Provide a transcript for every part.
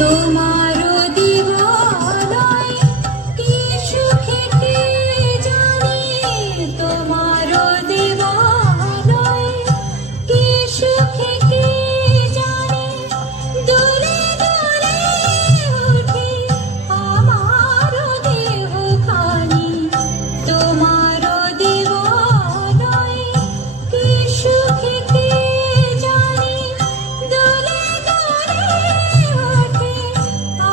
তোমারো দিবালয় কি সুখে কে জানে, তোমারো দিবালয় কি সুখে কে জানে, দোলে দোলে ওঠে আমারো দেহখানি, তোমারো দিবালয় কি সুখে কে জানে, দোলে দোলে ওঠে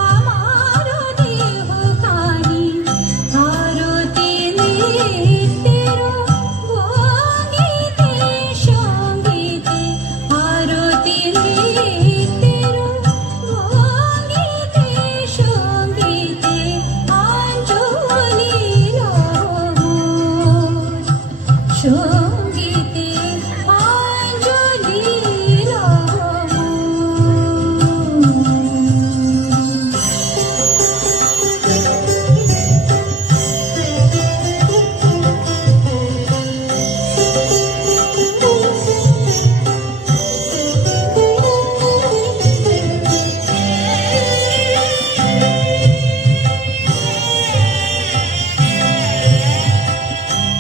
আমারো দেহখানি। আরতি নৃত্যেরো ভঙ্গিতে সঙ্গীতে, আরতি নৃত্যেরো ভঙ্গিতে সঙ্গীতে, আঞ্জলি লব সঙ্গীতে, আঞ্জলি লব।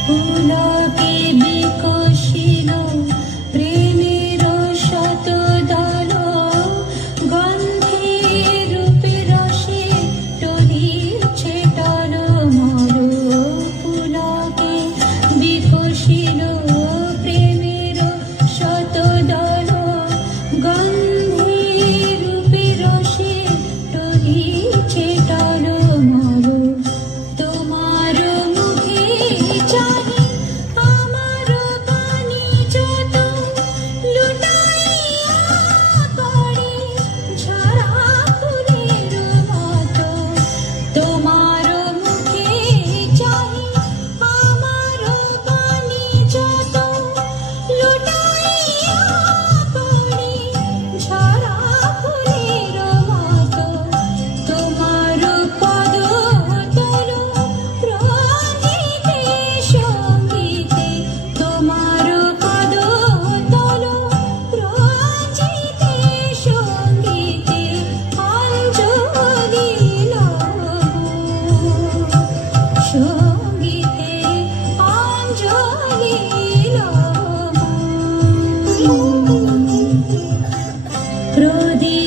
পুলকে বিকশিল প্রেমের শতদল, গন্ধের রূপে রসে টলিছে টলমল। পুলকে বিকশিল প্রেমের শতদল, গন্ধের রূপে রসে টলিছে টলমল। তোমার মুখে চাহি আমার পানি যত, লুটাইয়া পড়ে ঝরা ফুলের মতো। তোমার মুখে চাহি আমার পানি যত, লুটাইয়া পড়ে ঝরা ফুলের মতো। তোমার পদতল প্রণীতে সঙ্গীতে, তোমার পদতল প্রণীতে সঙ্গীতে, অঞ্জলি লব সঙ্গীতে, অঞ্জলি লব। প্রদীপ